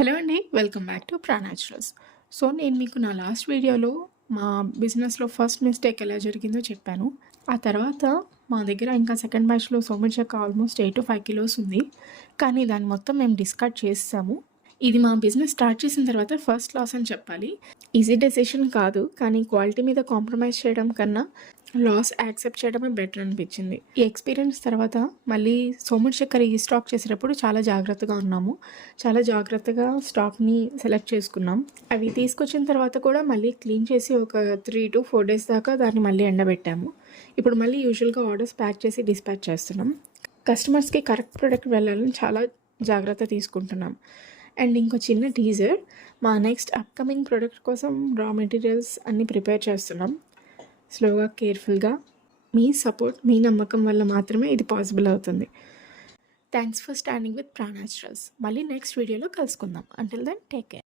Hello అండి. Welcome back to Pranaturals. So, నేను మీకు నా లాస్ట్ వీడియోలో మా బిజినెస్‌లో ఫస్ట్ మిస్టేక్ ఎలా జరిగిందో చెప్పాను. ఆ తర్వాత మా దగ్గర ఇంకా సెకండ్ బ్యాచ్‌లో సో మచ్ ఆల్మోస్ట్ 8-5 కిలోస్ ఉంది. కానీ దాన్ని మొత్తం మేము డిస్కార్డ్ చేసేసాము. ఇది మా బిజినెస్ స్టార్ట్ చేసిన తర్వాత ఫస్ట్ లాస్ అని చెప్పాలి. ఈజీ డెసిషన్ కాదు. కానీ క్వాలిటీ మీద కాంప్రమైజ్ చేయడం కన్నా లాస్ యాక్సెప్ట్ చేయడమే బెటర్ అనిపించింది. ఈ ఎక్స్పీరియన్స్ తర్వాత మళ్ళీ సోమన్ చక్కెర రీస్టాక్ చేసేటప్పుడు చాలా జాగ్రత్తగా ఉన్నాము. చాలా జాగ్రత్తగా స్టాక్ని సెలెక్ట్ చేసుకున్నాం. అవి తీసుకొచ్చిన తర్వాత కూడా మళ్ళీ క్లీన్ చేసి ఒక 3-4 డేస్ దాకా దాన్ని మళ్ళీ ఎండబెట్టాము. ఇప్పుడు మళ్ళీ యూజువల్గా ఆర్డర్స్ ప్యాక్ చేసి డిస్పాచ్ చేస్తున్నాం. కస్టమర్స్కి కరెక్ట్ ప్రోడక్ట్ వెళ్ళాలని చాలా జాగ్రత్త తీసుకుంటున్నాం. అండ్ ఇంకో చిన్న టీజర్, మా నెక్స్ట్ అప్కమింగ్ ప్రోడక్ట్ కోసం రా మెటీరియల్స్ అన్నీ ప్రిపేర్ చేస్తున్నాం. స్లోగా, కేర్ఫుల్గా. మీ సపోర్ట్, మీ నమ్మకం వల్ల మాత్రమే ఇది పాసిబుల్ అవుతుంది. Thanks for standing with Pranaturals. మళ్ళీ నెక్స్ట్ వీడియోలో కలుసుకుందాం. Until then take care.